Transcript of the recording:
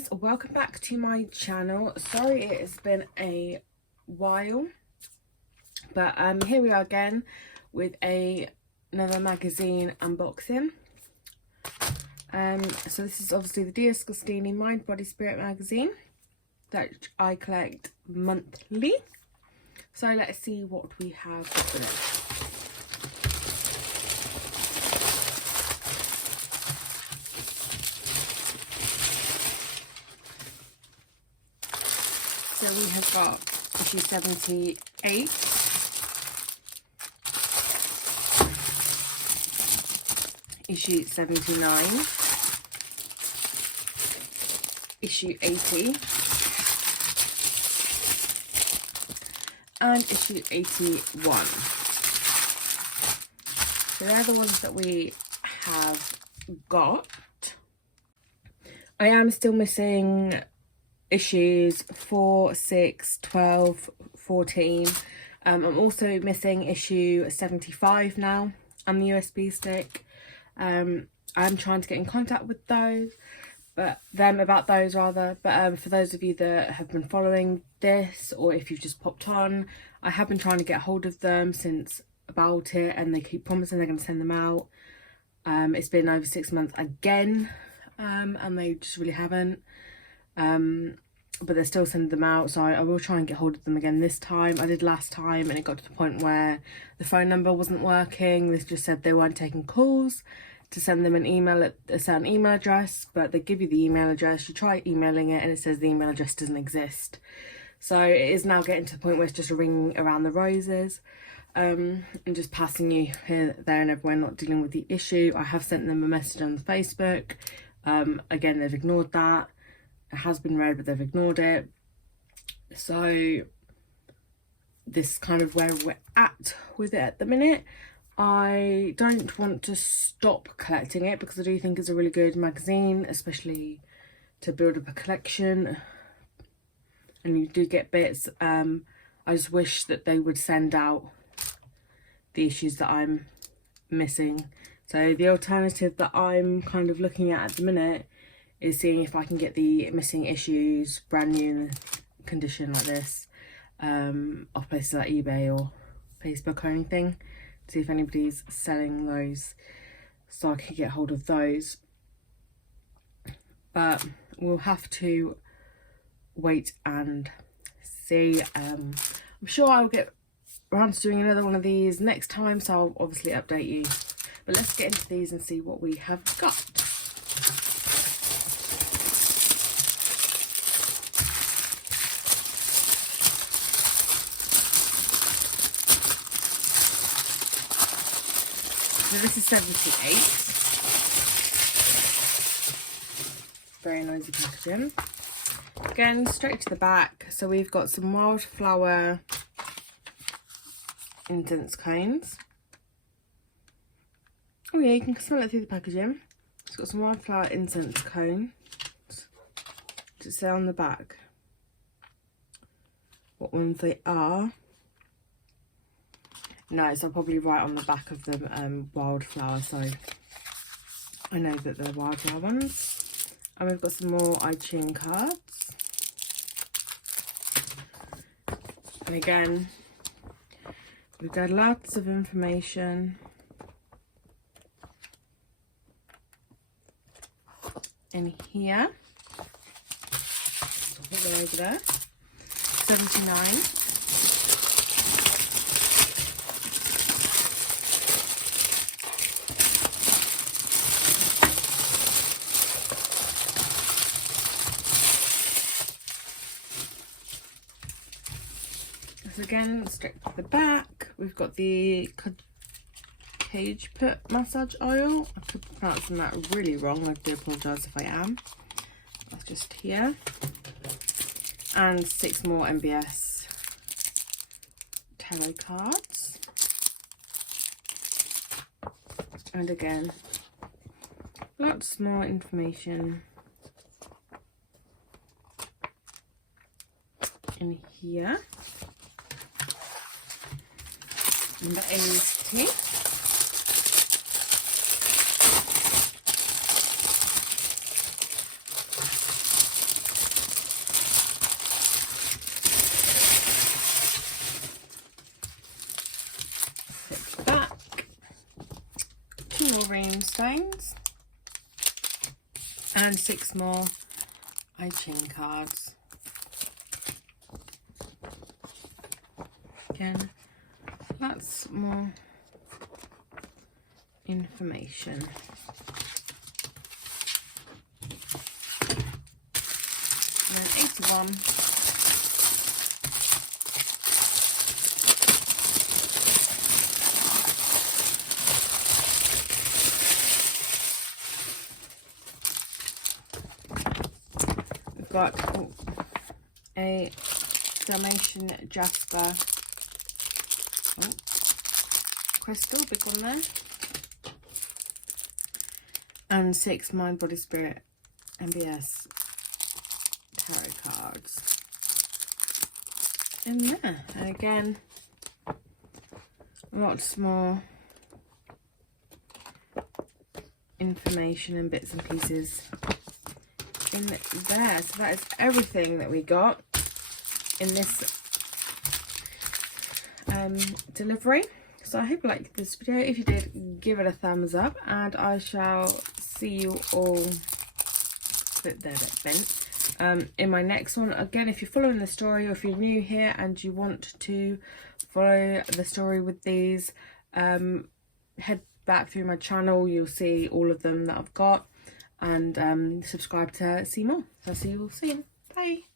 guys, welcome back to my channel. Sorry it has been a while, but here we are again with another magazine unboxing. So this is obviously the Deagostini Mind, Body, Spirit magazine that I collect monthly. So let's see what we have in it. So we have got issue 78, issue 79, issue 80, and issue 81. So they're the ones that we have got. I am still missing issues 4, 6, 12, 14. I'm also missing issue 75 now and the USB stick. I'm trying to get in contact with those, but for those of you that have been following this, or if you've just popped on, I have been trying to get hold of them since about it, and they keep promising they're going to send them out. It's been over 6 months again, and they just really haven't. But they're still sending them out, so I will try and get hold of them again this time. I did last time and it got to the point where the phone number wasn't working. They just said they weren't taking calls, to send them an email at a certain email address, but they give you the email address, you try emailing it and it says the email address doesn't exist. So it is now getting to the point where it's just a ring around the roses, and just passing you here, there and everywhere, not dealing with the issue. I have sent them a message on Facebook. Again, they've ignored that. It has been read, but they've ignored it. So this is kind of where we're at with it at the minute. I don't want to stop collecting it because I do think it's a really good magazine, especially to build up a collection. And you do get bits. I just wish that they would send out the issues that I'm missing. So the alternative that I'm kind of looking at the minute is seeing if I can get the missing issues brand new in condition like this, off places like eBay or Facebook or anything. See if anybody's selling those so I can get hold of those. But we'll have to wait and see. I'm sure I'll get around to doing another one of these next time, so I'll obviously update you. But let's get into these and see what we have got. So this is 78. Very noisy packaging. Again, straight to the back. So we've got some wildflower incense cones. Oh yeah, you can smell it through the packaging. It's got some wildflower incense cones. Does it say on the back what ones they are? No, so I'll probably write on the back of them wildflower, so I know that they're wildflower ones. And we've got some more iTunes cards. And again, we've got lots of information. In here. So put them over there. 79. So again, straight to the back, we've got the cage put massage oil. I could be pronouncing that really wrong. I do apologise if I am. That's just here. And 6 more MBS tarot cards. And again, lots more information in here. Number 80. more rune stones. And 6 more I Ching cards. Again, that's more information. And then 81. We've got a Dalmatian Jasper crystal, big one there. And 6 Mind, Body, Spirit, MBS tarot cards in there. And again, lots more information and bits and pieces in there. So that is everything that we got in this delivery. So I hope you liked this video. If you did, give it a thumbs up, and I shall see you all in my next one. Again, if you're following the story, or if you're new here and you want to follow the story with these, head back through my channel. You'll see all of them that I've got, and subscribe to see more. So I'll see you all soon. Bye.